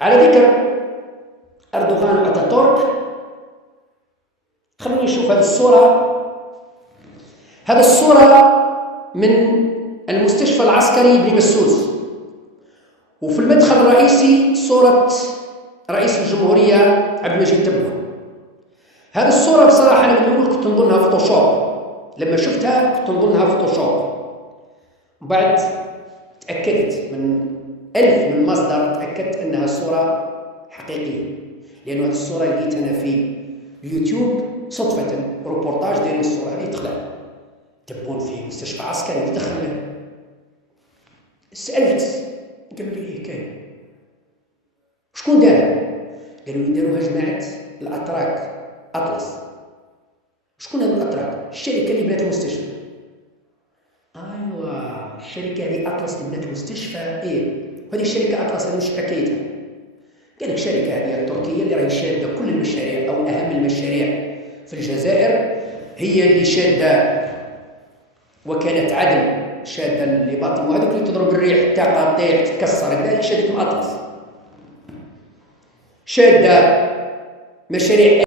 على ذكر أردوغان وأتاتورك، خلوني نشوف هذه الصورة. هذه الصورة من المستشفى العسكري بمسوس، وفي المدخل الرئيسي صورة رئيس الجمهورية عبد المجيد تبون. هذه الصورة بصراحة أنا بنقول كنت نظنها فوتوشوب، لما شفتها كنت نظنها فوتوشوب، وبعد تأكدت من 1000 من مصدر، تأكدت أنها صورة حقيقية، لأن هذه الصورة لقيتها أنا في اليوتيوب صدفة، روبورتاج ديال الصورة هذه تخلع تبون في مستشفى عسكري تدخل. سألت قالوا لي إيه كاين. شكون دارها؟ قالوا لي داروها جماعة الأتراك أطلس. شكون هذو الأتراك؟ الشركة اللي بنات المستشفى. أيوا الشركة هذه أطلس اللي بنات المستشفى. إيه هذه الشركة أطلس هذه مش حكايتها. قال لك الشركة هذه التركية اللي راهي شادة كل المشاريع أو أهم المشاريع في الجزائر، هي اللي شادة وكالة عدن، شادة اللي باطل وهذوك اللي تضرب الريح الطاقة تطيح تتكسر، هذا اللي شادة أطلس، شادة مشاريع